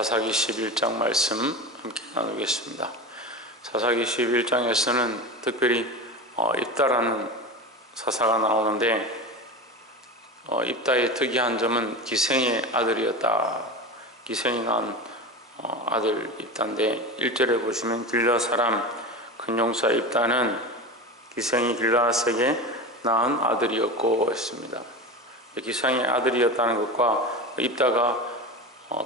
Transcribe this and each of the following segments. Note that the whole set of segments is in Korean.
사사기 11장 말씀 함께 나누겠습니다. 사사기 11장에서는 특별히 입다라는 사사가 나오는데 입다의 특이한 점은 기생의 아들이었다. 기생이 낳은 아들 입다인데 1절에 보시면 길르앗 사람 큰 용사 입다는 기생이 길르앗에게 낳은 아들이었고 했습니다. 기생의 아들이었다는 것과 입다가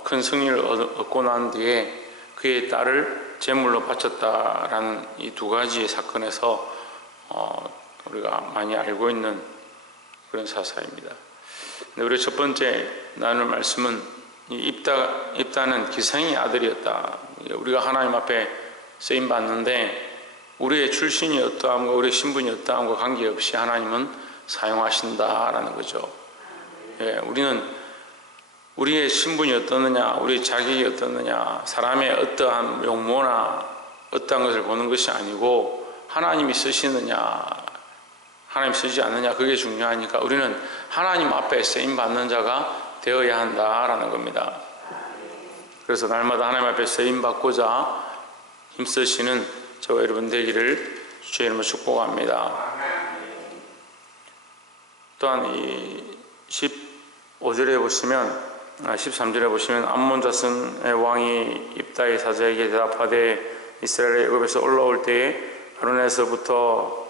큰 승리를 얻고 난 뒤에 그의 딸을 제물로 바쳤다라는 이 두 가지의 사건에서 우리가 많이 알고 있는 그런 사사입니다. 우리 첫 번째 나눌 말씀은 입다는 기생의 아들이었다. 우리가 하나님 앞에 쓰임 받는데 우리의 출신이 어떠함과 우리의 신분이 어떠함과 관계없이 하나님은 사용하신다라는 거죠. 예, 우리는 우리의 신분이 어떻느냐, 우리의 자격이 어떻느냐, 사람의 어떠한 용모나 어떠한 것을 보는 것이 아니고 하나님이 쓰시느냐, 하나님 쓰지 않느냐, 그게 중요하니까 우리는 하나님 앞에 쓰임받는 자가 되어야 한다라는 겁니다. 그래서 날마다 하나님 앞에 쓰임받고자 힘쓰시는 저와 여러분 되기를 주의 이름으로 축복합니다. 또한 이 15절에 보시면 13절에 보시면 암몬 자손의 왕이 입다의 사자에게 대답하되 이스라엘의 애굽에서 올라올 때에 아론에서부터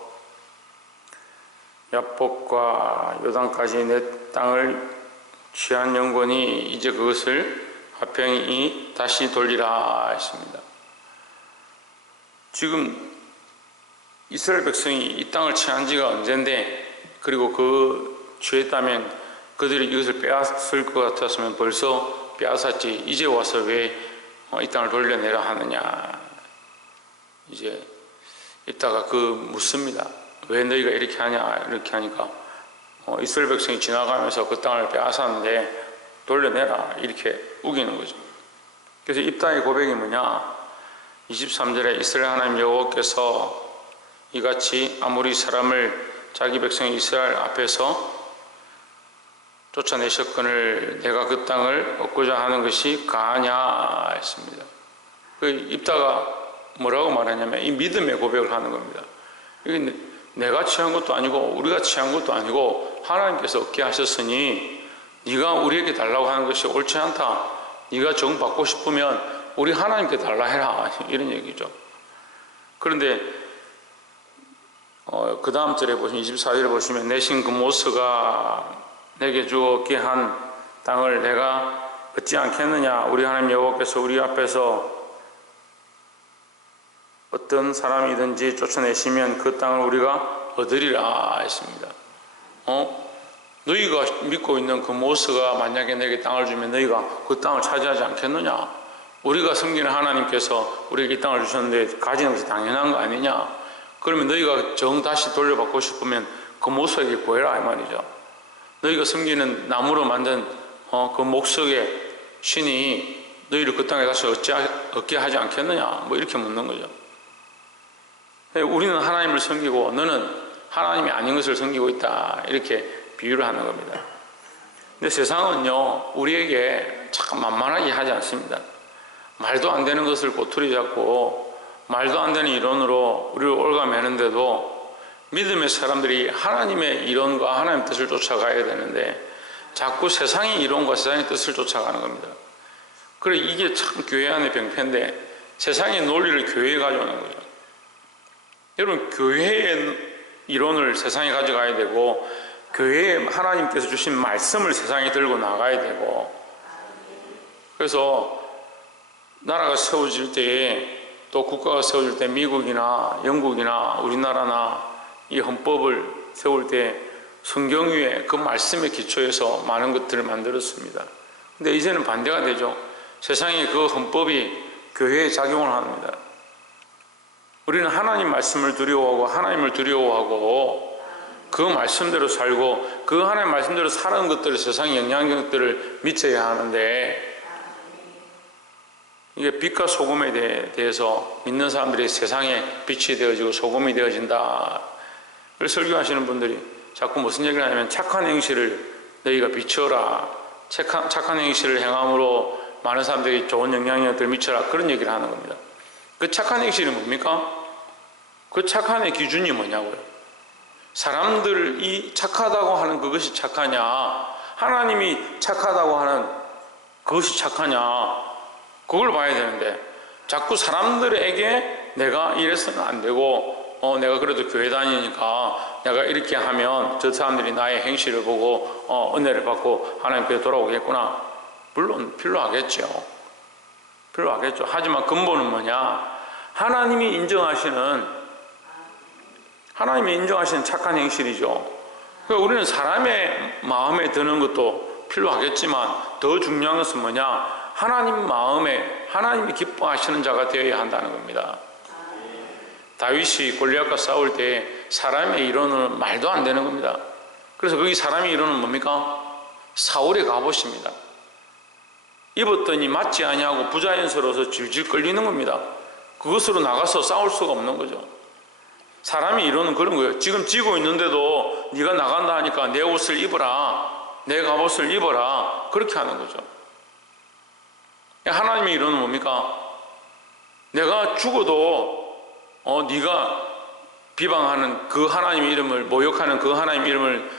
야복과 요단까지 내 땅을 취한 영권이 이제 그것을 화평히 다시 돌리라 했습니다. 지금 이스라엘 백성이 이 땅을 취한 지가 언젠데, 그리고 그 취했다면 그들이 이것을 빼앗을 것 같았으면 벌써 빼앗았지, 이제 와서 왜 이 땅을 돌려내라 하느냐. 이제 이따가 묻습니다. 왜 너희가 이렇게 하냐, 이렇게 하니까 이스라엘 백성이 지나가면서 그 땅을 빼앗았는데 돌려내라, 이렇게 우기는 거죠. 그래서 입다의 고백이 뭐냐, 23절에 이스라엘 하나님 여호와께서 이같이 아무리 사람을 자기 백성 이스라엘 앞에서 쫓아내셨거늘 내가 그 땅을 얻고자 하는 것이 가하냐 했습니다. 그 입다가 뭐라고 말하냐면 이 믿음의 고백을 하는 겁니다. 이게 내가 취한 것도 아니고 우리가 취한 것도 아니고 하나님께서 얻게 하셨으니 네가 우리에게 달라고 하는 것이 옳지 않다. 네가 정받고 싶으면 우리 하나님께 달라 해라, 이런 얘기죠. 그런데 그 다음 절에 보시면 24절에 보시면 내신 그 모스가 내게 주었게 한 땅을 내가 얻지 않겠느냐. 우리 하나님 여호와께서 우리 앞에서 어떤 사람이든지 쫓아내시면 그 땅을 우리가 얻으리라 했습니다. 너희가 믿고 있는 그 모스가 만약에 내게 땅을 주면 너희가 그 땅을 차지하지 않겠느냐. 우리가 섬기는 하나님께서 우리에게 이 땅을 주셨는데 가지는 것이 당연한 거 아니냐. 그러면 너희가 정 다시 돌려받고 싶으면 그 모스에게 구해라, 이 말이죠. 너희가 섬기는 나무로 만든 그 목석의 신이 너희를 그 땅에 다시 얻게 하지 않겠느냐, 뭐 이렇게 묻는 거죠. 우리는 하나님을 섬기고 너는 하나님이 아닌 것을 섬기고 있다, 이렇게 비유를 하는 겁니다. 근데 세상은요 우리에게 참 만만하게 하지 않습니다. 말도 안 되는 것을 꼬투리 잡고 말도 안 되는 이론으로 우리를 올가매는데도 믿음의 사람들이 하나님의 이론과 하나님의 뜻을 쫓아가야 되는데 자꾸 세상의 이론과 세상의 뜻을 쫓아가는 겁니다. 그래, 이게 참 교회 안의 병폐인데 세상의 논리를 교회에 가져오는 거죠. 여러분, 교회의 이론을 세상에 가져가야 되고 교회에 하나님께서 주신 말씀을 세상에 들고 나가야 되고, 그래서 나라가 세워질 때에 또 국가가 세워질 때 미국이나 영국이나 우리나라나 이 헌법을 세울 때 성경 위에 그 말씀의 기초에서 많은 것들을 만들었습니다. 근데 이제는 반대가 되죠. 세상에 그 헌법이 교회에 작용을 합니다. 우리는 하나님 말씀을 두려워하고 하나님을 두려워하고 그 말씀대로 살고 그 하나님 말씀대로 사는 것들을, 세상의 영향력들을 믿어야 하는데, 이게 빛과 소금에 대해서 믿는 사람들이 세상에 빛이 되어지고 소금이 되어진다. 그래서 설교하시는 분들이 자꾸 무슨 얘기를 하냐면 착한 행실을 너희가 비춰라. 착한 행실을 행함으로 많은 사람들이 좋은 영향력을 미쳐라, 그런 얘기를 하는 겁니다. 그 착한 행실이 뭡니까? 그 착한의 기준이 뭐냐고요. 사람들이 착하다고 하는 그것이 착하냐, 하나님이 착하다고 하는 그것이 착하냐, 그걸 봐야 되는데, 자꾸 사람들에게 내가 이래서는 안 되고, 내가 그래도 교회 다니니까 내가 이렇게 하면 저 사람들이 나의 행실을 보고 은혜를 받고 하나님께 돌아오겠구나. 물론 필요하겠죠. 필요하겠죠. 하지만 근본은 뭐냐? 하나님이 인정하시는 착한 행실이죠. 그러니까 우리는 사람의 마음에 드는 것도 필요하겠지만 더 중요한 것은 뭐냐? 하나님 마음에 하나님이 기뻐하시는 자가 되어야 한다는 겁니다. 다윗이 골리앗과 싸울 때 사람의 이론은 말도 안 되는 겁니다. 그래서 거기 사람의 이론은 뭡니까? 사울의 갑옷입니다. 입었더니 맞지 아니하고 부자연스러워서 질질 끌리는 겁니다. 그것으로 나가서 싸울 수가 없는 거죠. 사람의 이론은 그런 거예요. 지금 지고 있는데도 네가 나간다 하니까 내 옷을 입어라, 내 갑옷을 입어라, 그렇게 하는 거죠. 하나님의 이론은 뭡니까? 내가 죽어도 네가 비방하는 그 하나님의 이름을, 모욕하는 그 하나님의 이름을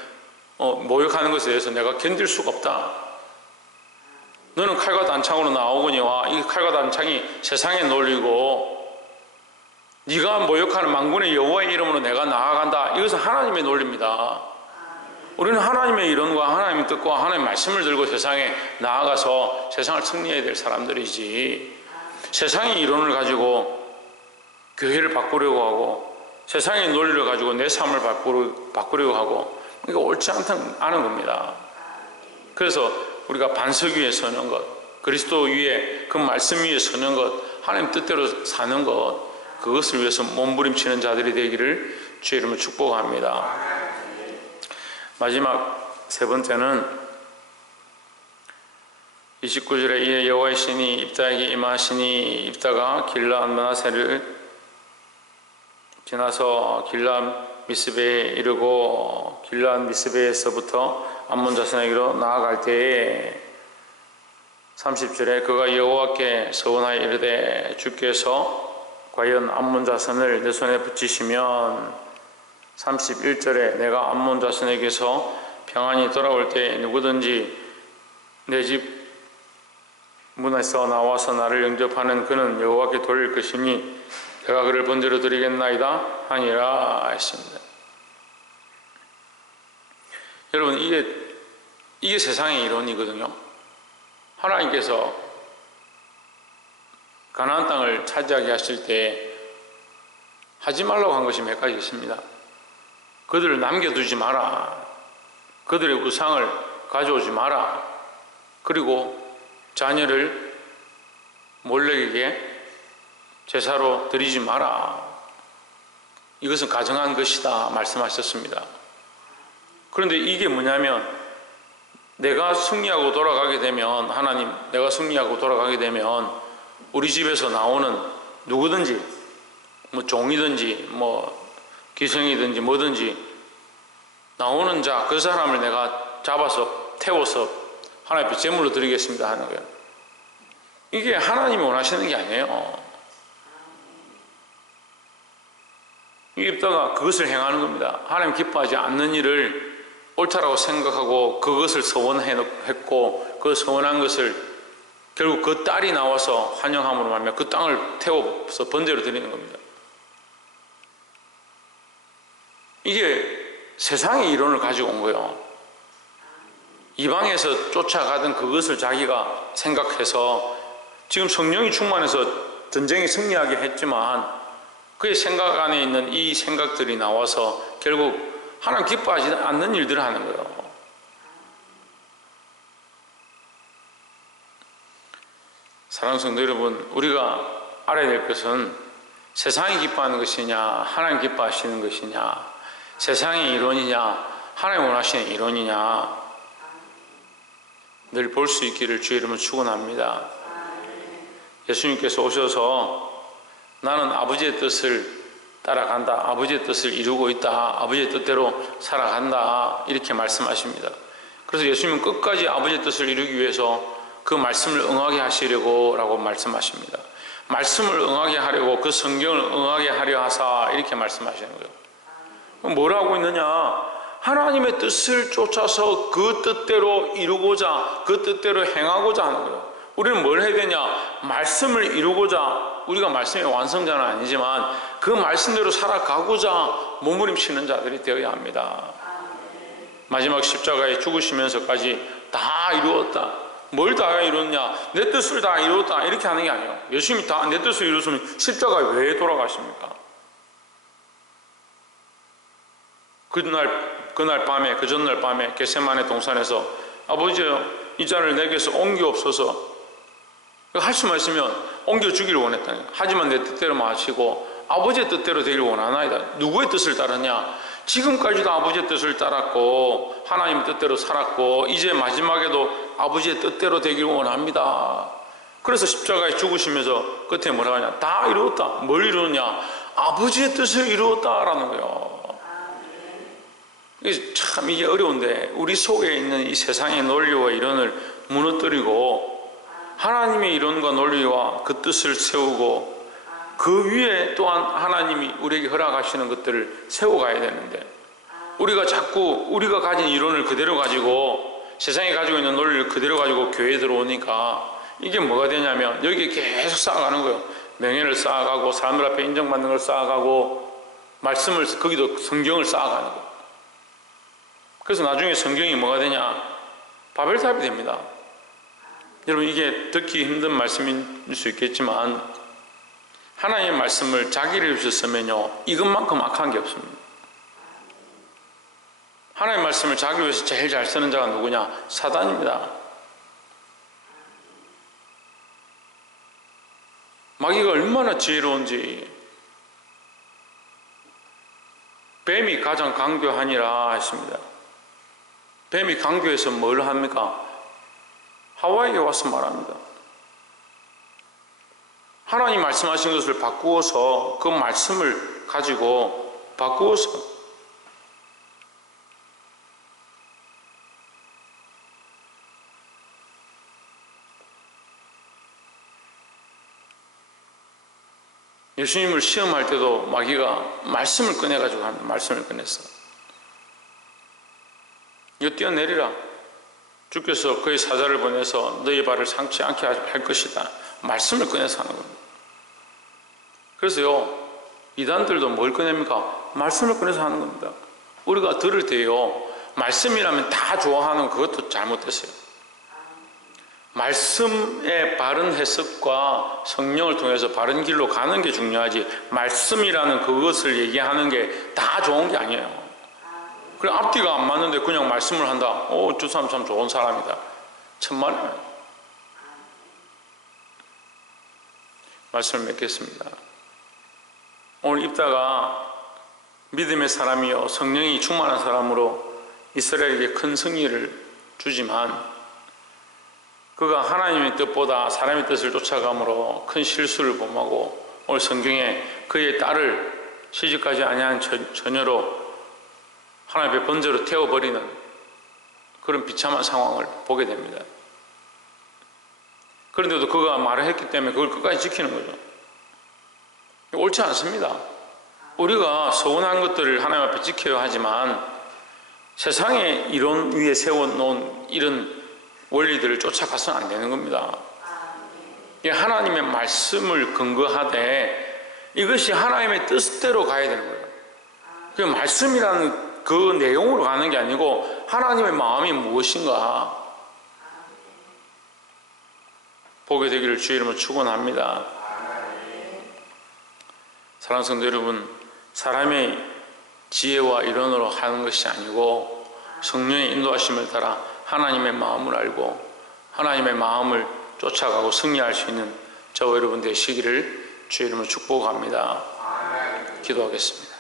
모욕하는 것에 대해서 내가 견딜 수가 없다. 너는 칼과 단창으로 나오거니와 이 칼과 단창이 세상에 놀리고 네가 모욕하는 만군의 여호와의 이름으로 내가 나아간다. 이것은 하나님의 논리입니다. 우리는 하나님의 이론과 하나님의 뜻과 하나님의 말씀을 들고 세상에 나아가서 세상을 승리해야 될 사람들이지, 세상의 이론을 가지고 교회를 바꾸려고 하고 세상의 논리를 가지고 내 삶을 바꾸려고 하고, 이거 옳지 않은 겁니다. 그래서 우리가 반석 위에 서는 것, 그리스도 위에 그 말씀 위에 서는 것, 하나님 뜻대로 사는 것, 그것을 위해서 몸부림치는 자들이 되기를 주의 이름으로 축복합니다. 마지막 세 번째는 29절에 이에 여호와의 신이 입다에게 임하시니 입다가 길르앗 므낫세를 지나서 길르앗 미스베에 이르고 길르앗 미스베에서부터 암몬 자손에게로 나아갈 때에 30절에 그가 여호와께 서원하여 이르되 주께서 과연 암몬 자손을 내 손에 붙이시면 31절에 내가 암몬 자손에게서 평안히 돌아올 때 누구든지 내 집 문에서 나와서 나를 영접하는 그는 여호와께 돌릴 것이니 내가 그를 번제로 드리겠나이다 하니라 했습니다. 여러분, 이게 세상의 이론이거든요. 하나님께서 가나안 땅을 차지하게 하실 때 하지 말라고 한 것이 몇 가지 있습니다. 그들을 남겨두지 마라, 그들의 우상을 가져오지 마라, 그리고 자녀를 몰렉에게 제사로 드리지 마라, 이것은 가정한 것이다 말씀하셨습니다. 그런데 이게 뭐냐면, 내가 승리하고 돌아가게 되면, 하나님, 내가 승리하고 돌아가게 되면 우리 집에서 나오는 누구든지, 뭐 종이든지 뭐 기생이든지 뭐든지 나오는 자, 그 사람을 내가 잡아서 태워서 하나님 앞에 제물로 드리겠습니다 하는 거예요. 이게 하나님이 원하시는 게 아니에요. 입다가 그것을 행하는 겁니다. 하나님 기뻐하지 않는 일을 옳다라고 생각하고 그것을 서원했고, 그 서원한 것을 결국 그 딸이 나와서 환영함으로 말미암아 그 땅을 태워서 번제로 드리는 겁니다. 이게 세상의 이론을 가지고 온 거예요. 이방에서 쫓아가던 그것을 자기가 생각해서, 지금 성령이 충만해서 전쟁이 승리하게 했지만 그의 생각 안에 있는 이 생각들이 나와서 결국 하나님 기뻐하지 않는 일들을 하는 거예요. 사랑하는 성도 여러분, 우리가 알아야 될 것은 세상이 기뻐하는 것이냐 하나님 기뻐하시는 것이냐, 세상의 이론이냐 하나님 원하시는 이론이냐, 늘 볼 수 있기를 주의 이름으로 축원합니다. 예수님께서 오셔서 나는 아버지의 뜻을 따라간다, 아버지의 뜻을 이루고 있다, 아버지의 뜻대로 살아간다, 이렇게 말씀하십니다. 그래서 예수님은 끝까지 아버지의 뜻을 이루기 위해서 그 말씀을 응하게 하시려고 라고 말씀하십니다. 말씀을 응하게 하려고 그 성경을 응하게 하려 하사 이렇게 말씀하시는 거예요. 뭘 하고 있느냐? 하나님의 뜻을 쫓아서 그 뜻대로 이루고자, 그 뜻대로 행하고자 하는 거예요. 우리는 뭘 해야 되냐? 말씀을 이루고자, 우리가 말씀의 완성자는 아니지만 그 말씀대로 살아가고자 몸부림치는 자들이 되어야 합니다. 마지막 십자가에 죽으시면서까지 다 이루었다. 뭘 다 이루었냐? 내 뜻을 다 이루었다. 이렇게 하는 게 아니에요. 예수님이 다 내 뜻을 이루었으면 십자가에 왜 돌아가십니까? 그날 밤에, 그 전날 밤에 겟세마네 동산에서 아버지요, 이 잔을 내게서 옮겨옵소서. 할 수만 있으면 옮겨주기를 원했다는 거예요. 하지만 내 뜻대로 마시고 아버지의 뜻대로 되기를 원하나이다. 누구의 뜻을 따르냐? 지금까지도 아버지의 뜻을 따랐고 하나님의 뜻대로 살았고 이제 마지막에도 아버지의 뜻대로 되기를 원합니다. 그래서 십자가에 죽으시면서 끝에 뭐라고 하냐? 다 이루었다. 뭘 이루었냐? 아버지의 뜻을 이루었다라는 거예요. 참 이게 어려운데 우리 속에 있는 이 세상의 논리와 이론을 무너뜨리고 하나님의 이론과 논리와 그 뜻을 세우고 그 위에 또한 하나님이 우리에게 허락하시는 것들을 세워가야 되는데 우리가 자꾸 우리가 가진 이론을 그대로 가지고 세상에 가지고 있는 논리를 그대로 가지고 교회에 들어오니까 이게 뭐가 되냐면 여기에 계속 쌓아가는 거예요. 명예를 쌓아가고 사람들 앞에 인정받는 걸 쌓아가고 말씀을 거기도 성경을 쌓아가는 거예요. 그래서 나중에 성경이 뭐가 되냐? 바벨탑이 됩니다. 여러분 이게 듣기 힘든 말씀일 수 있겠지만 하나님의 말씀을 자기를 위해서 쓰면요 이것만큼 악한 게 없습니다. 하나님의 말씀을 자기 위해서 제일 잘 쓰는 자가 누구냐? 사단입니다. 마귀가 얼마나 지혜로운지 뱀이 가장 강교하니라 했습니다. 뱀이 강교해서 뭘 합니까? 하와에게 와서 말합니다. 하나님 말씀하신 것을 바꾸어서 그 말씀을 가지고 바꾸어서 예수님을 시험할 때도 마귀가 말씀을 꺼내가지고 합니다. 말씀을 꺼내서 이거 뛰어내리라. 주께서 그의 사자를 보내서 너희 발을 상치 않게 할 것이다. 말씀을 꺼내서 하는 겁니다. 그래서요 이단들도 뭘 꺼냅니까? 말씀을 꺼내서 하는 겁니다. 우리가 들을 때요 말씀이라면 다 좋아하는 그것도 잘못됐어요. 말씀의 바른 해석과 성령을 통해서 바른 길로 가는 게 중요하지 말씀이라는 그것을 얘기하는 게 다 좋은 게 아니에요. 그래 앞뒤가 안 맞는데 그냥 말씀을 한다. 저 사람 참 좋은 사람이다. 천만에 말씀을 맺겠습니다. 오늘 입다가 믿음의 사람이요 성령이 충만한 사람으로 이스라엘에게 큰 승리를 주지만 그가 하나님의 뜻보다 사람의 뜻을 쫓아감으로 큰 실수를 범하고 오늘 성경에 그의 딸을 시집가지 아니한 처녀로 하나님 앞에 번제로 태워버리는 그런 비참한 상황을 보게 됩니다. 그런데도 그가 말을 했기 때문에 그걸 끝까지 지키는 거죠. 옳지 않습니다. 우리가 서운한 것들을 하나님 앞에 지켜야 하지만 세상의 이론 위에 세워놓은 이런 원리들을 쫓아가서는 안 되는 겁니다. 하나님의 말씀을 근거하되 이것이 하나님의 뜻대로 가야 되는 거예요. 그 말씀이라는 그 내용으로 가는 게 아니고 하나님의 마음이 무엇인가 보게 되기를 주의 이름으로 축원합니다. 사랑하는 성도 여러분, 사람의 지혜와 이론으로 하는 것이 아니고 성령의 인도하심을 따라 하나님의 마음을 알고 하나님의 마음을 쫓아가고 승리할 수 있는 저와 여러분 되시기를 주의 이름으로 축복합니다. 기도하겠습니다.